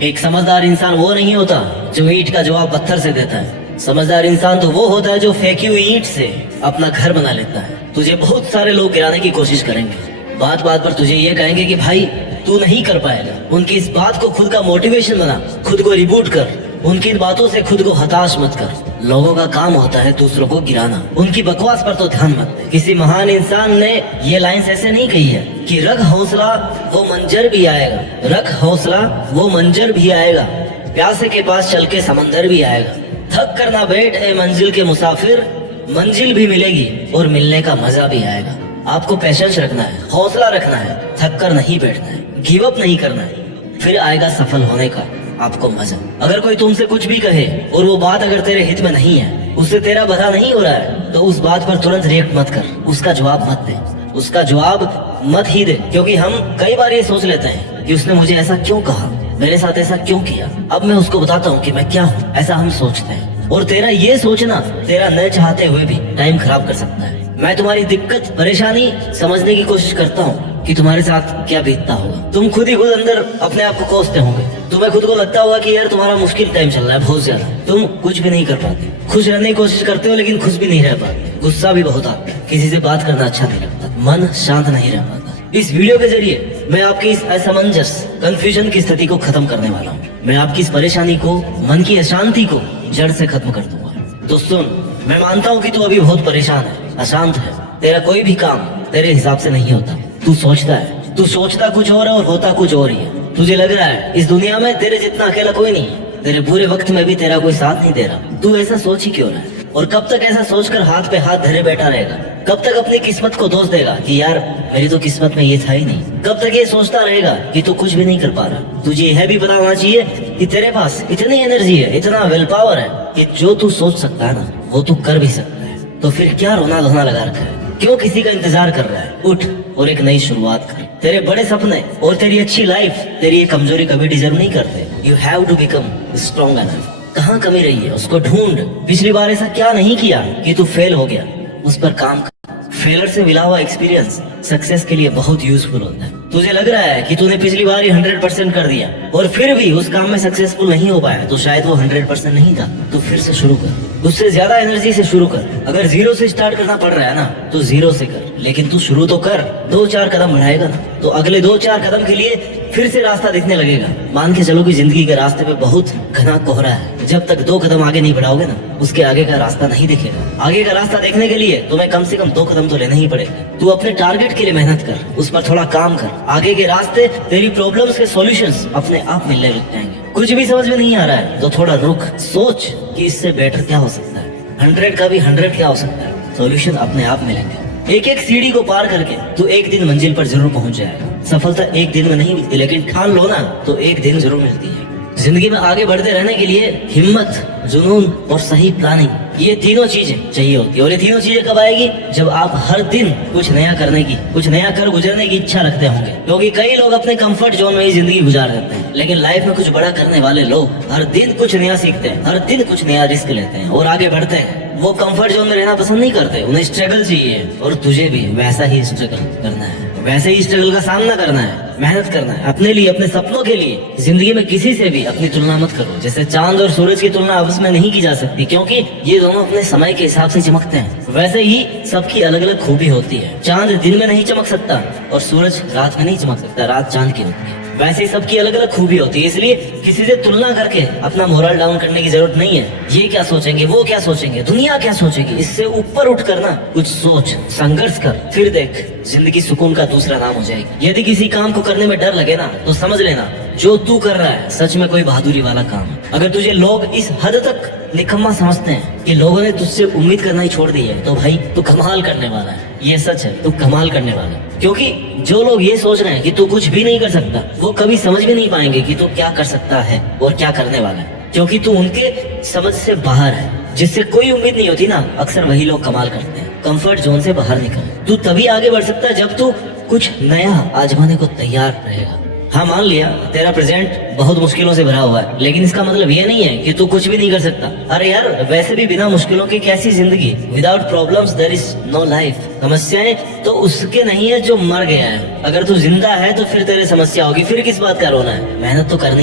एक समझदार इंसान वो नहीं होता जो ईंट का जवाब पत्थर से देता है। समझदार इंसान तो वो होता है जो फेंकी हुई ईंट से अपना घर बना लेता है। तुझे बहुत सारे लोग गिराने की कोशिश करेंगे, बात बात पर तुझे ये कहेंगे कि भाई तू नहीं कर पाएगा। उनकी इस बात को खुद का मोटिवेशन बना, खुद को रिबूट कर। उनकी इन बातों से खुद को हताश मत कर। लोगों का काम होता है दूसरों को गिराना, उनकी बकवास पर तो ध्यान मत दे। किसी महान इंसान ने ये लाइंस ऐसे नहीं कही है कि रख हौसला वो मंजर भी आएगा, रख हौसला वो मंजर भी आएगा, प्यासे के पास चल के समंदर भी आएगा। थक कर ना बैठ ए मंजिल के मुसाफिर, मंजिल भी मिलेगी और मिलने का मजा भी आएगा। आपको पैशेंस रखना है, हौसला रखना है, थक कर नहीं बैठना है, गिव अप नहीं करना है, फिर आएगा सफल होने का आपको मजा। अगर कोई तुमसे कुछ भी कहे और वो बात अगर तेरे हित में नहीं है, उससे तेरा भला नहीं हो रहा है, तो उस बात पर तुरंत रिएक्ट मत कर, उसका जवाब मत दे, उसका जवाब मत ही दे। क्योंकि हम कई बार ये सोच लेते हैं कि उसने मुझे ऐसा क्यों कहा, मेरे साथ ऐसा क्यों किया, अब मैं उसको बताता हूँ कि मैं क्या हूँ, ऐसा हम सोचते हैं। और तेरा ये सोचना तेरा न चाहते हुए भी टाइम खराब कर सकता है। मैं तुम्हारी दिक्कत परेशानी समझने की कोशिश करता हूँ कि तुम्हारे साथ क्या बीतता होगा। तुम खुद ही खुद अंदर अपने आप को कोसते होंगे। तुम्हें खुद को लगता होगा कि यार तुम्हारा मुश्किल टाइम चल रहा है बहुत ज्यादा, तुम कुछ भी नहीं कर पाते, खुश रहने की कोशिश करते हो लेकिन खुश भी नहीं रह पाते, गुस्सा भी बहुत आता है, किसी से बात करना अच्छा नहीं लगता, मन शांत नहीं रह पाता। इस वीडियो के जरिए मैं आपकी इस असमंजस कंफ्यूजन की स्थिति को खत्म करने वाला हूँ। मैं आपकी इस परेशानी को, मन की अशांति को जड़ से खत्म कर दूंगा। दोस्तों, मैं मानता हूँ कि तू अभी बहुत परेशान है, अशांत है, तेरा कोई भी काम तेरे हिसाब से नहीं होता। तू सोचता कुछ और है और होता कुछ और ही है। तुझे लग रहा है इस दुनिया में तेरे जितना अकेला कोई नहीं है, तेरे बुरे वक्त में भी तेरा कोई साथ नहीं दे रहा। तू ऐसा सोच ही क्यों रहा है? और कब तक ऐसा सोचकर हाथ पे हाथ धरे बैठा रहेगा? कब तक अपनी किस्मत को दोष देगा कि यार मेरी तो किस्मत में ये था ही नहीं? कब तक ये सोचता रहेगा कि तू कुछ भी नहीं कर पा रहा? तुझे यह भी पता होना चाहिए कि तेरे पास इतनी एनर्जी है, इतना विल पावर है कि जो तू सोच सकता है ना, वो तू कर भी सकता है। तो फिर क्या रोना धोना लगा रखा है? क्यों किसी का इंतजार कर रहा है? उठ और एक नई शुरुआत कर। तेरे बड़े सपने और तेरी अच्छी लाइफ तेरी ये कमजोरी कभी डिजर्व नहीं करते। You have to become strong enough. कहाँ कमी रही है उसको ढूंढ। पिछली बार ऐसा क्या नहीं किया कि तू फेल हो गया, उस पर काम कर। फेलर से मिला हुआ एक्सपीरियंस सक्सेस के लिए बहुत यूजफुल होता है। तुझे लग रहा है कि तूने पिछली बार ही 100% कर दिया और फिर भी उस काम में सक्सेसफुल नहीं हो पाया, तो शायद वो 100% नहीं था। तो फिर से शुरू कर, उससे ज्यादा एनर्जी से शुरू कर। अगर 0 से स्टार्ट करना पड़ रहा है ना, तो 0 से कर, लेकिन तू शुरू तो कर। 2-4 कदम बढ़ाएगा ना, तो अगले 2-4 कदम के लिए फिर से रास्ता दिखने लगेगा। मान के चलो कि जिंदगी के रास्ते पे बहुत घना कोहरा है। जब तक 2 कदम आगे नहीं बढ़ाओगे ना, उसके आगे का रास्ता नहीं दिखेगा। आगे का रास्ता देखने के लिए तुम्हें कम से कम 2 कदम तो लेना ही पड़ेगा। तू अपने टारगेट के लिए मेहनत कर, उस पर थोड़ा काम कर। आगे के रास्ते, तेरी प्रॉब्लम्स के सॉल्यूशंस अपने आप मिलने लग जाएंगे। कुछ भी समझ में नहीं आ रहा है तो थोड़ा रुक, सोच कि इससे बेटर क्या हो सकता है, 100 का भी 100 क्या हो सकता है। सॉल्यूशन अपने आप मिलेंगे। एक एक सीढ़ी को पार करके तू एक दिन मंजिल पर जरूर पहुंच जाएगा। सफलता एक दिन में नहीं मिलती, लेकिन ठान लो ना तो एक दिन जरूर मिलती है। जिंदगी में आगे बढ़ते रहने के लिए हिम्मत, जुनून और सही प्लानिंग, ये तीनों चीजें चाहिए होती है। और ये तीनों चीजें कब आएगी? जब आप हर दिन कुछ नया करने की, कुछ नया कर गुजरने की इच्छा रखते होंगे। क्योंकि कई लोग अपने कंफर्ट जोन में ही जिंदगी गुजार देते हैं, लेकिन लाइफ में कुछ बड़ा करने वाले लोग हर दिन कुछ नया सीखते हैं, हर दिन कुछ नया रिस्क लेते हैं और आगे बढ़ते हैं। वो कंफर्ट जोन में रहना पसंद नहीं करते, उन्हें स्ट्रगल चाहिए। और तुझे भी वैसा ही स्ट्रगल करना है, वैसे ही स्ट्रगल का सामना करना है, मेहनत करना है अपने लिए, अपने सपनों के लिए। जिंदगी में किसी से भी अपनी तुलना मत करो। जैसे चांद और सूरज की तुलना आपस में नहीं की जा सकती, क्योंकि ये दोनों अपने समय के हिसाब से चमकते हैं। वैसे ही सबकी अलग अलग खूबी होती है। चांद दिन में नहीं चमक सकता और सूरज रात में नहीं चमक सकता, रात चांद की होती है। वैसे ही सबकी अलग अलग खूबी होती है, इसलिए किसी से तुलना करके अपना मोरल डाउन करने की जरूरत नहीं है। ये क्या सोचेंगे, वो क्या सोचेंगे, दुनिया क्या सोचेगी, इससे ऊपर उठ कर ना कुछ सोच, संघर्ष कर, फिर देख जिंदगी सुकून का दूसरा नाम हो जाएगी। यदि किसी काम को करने में डर लगे ना, तो समझ लेना जो तू कर रहा है सच में कोई बहादुरी वाला काम है। अगर तुझे लोग इस हद तक निकम्मा समझते हैं कि लोगों ने तुझसे उम्मीद करना ही छोड़ दी है, तो भाई तू कमाल करने वाला है। ये सच है, तू कमाल करने वाला है। क्योंकि जो लोग ये सोच रहे हैं कि तू कुछ भी नहीं कर सकता, वो कभी समझ भी नहीं पाएंगे कि तू क्या कर सकता है और क्या करने वाला है। क्योंकि तू उनके समझ से बाहर है। जिससे कोई उम्मीद नहीं होती ना, अक्सर वही लोग कमाल करते हैं। कंफर्ट जोन से बाहर निकल। तू तभी आगे बढ़ सकता है जब तू कुछ नया आजमाने को तैयार रहेगा। हाँ, मान लिया तेरा प्रेजेंट बहुत मुश्किलों से भरा हुआ है, लेकिन इसका मतलब ये नहीं है कि तू कुछ भी नहीं कर सकता। अरे यार, वैसे भी बिना मुश्किलों की कैसी जिंदगी? Without problems there is no life. समस्याएं तो उसके नहीं है जो मर गया है। अगर तू जिंदा है तो फिर तेरे समस्या होगी, फिर किस बात का रोना है? मेहनत तो करनी